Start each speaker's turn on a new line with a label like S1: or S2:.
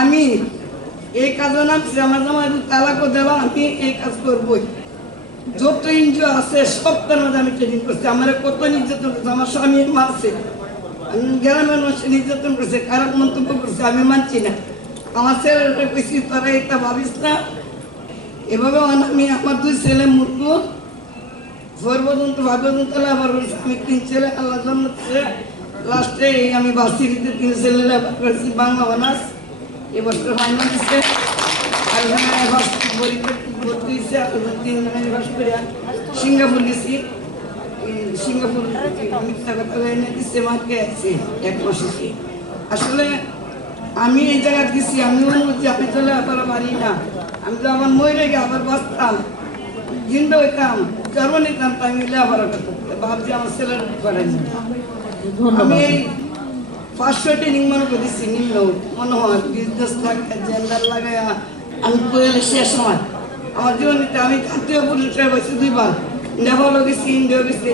S1: আমি এই কাজে নামছি আমার জামাই তালাকও দেওয়া আমি এই কাজ করবই। যত এনজিও আছে, সবটার মধ্যে আমি ট্রেনিং করছি। আমার কত নির্যাতন করছে, আমার স্বামী মারছে। আমি গ্রামের মানুষ নির্যাতন করছে, খারাপ মন্তব্য করছে, আমি মানছি না। আমার ছেলেটা বেশি তোরা এটা ভাবিস না? এভাবে আমি আমার দুই ছেলে মূর্খ ফোর পর্যন্ত ভাই আমি তিন ছেলে, আল্লাহ জন্ম লাস্টে আমি বাসিরিতে তিন ছেলে লেবার করেছি বাংলা অনার্স এবছর ফাইনাল দিচ্ছে আর সিঙ্গাপুর গেছি সিঙ্গাপুর মিথ্যা কথা এনে দিচ্ছে মাকে আছে এক হয়েছে। আসলে আমি এই জায়গায় গেছি আমি মনে করছি আমি চলে আবার পারি না। আমি তো আমার মরে গিয়ে আবার বাঁচতাম জিন্দা হইতাম জন্ম নিতাম আমি লেবার ভাবছি আমার ছেলের আমি এই পাঁচশো ট্রেনিং মনে করে দিচ্ছি নিম্ন মনে হয় বিজনেস লাগে জেন্ডার লাগায় আমি করে শেষ হয়। আমার জীবনে আমি নেপালও গেছি ইন্ডিয়াও গেছি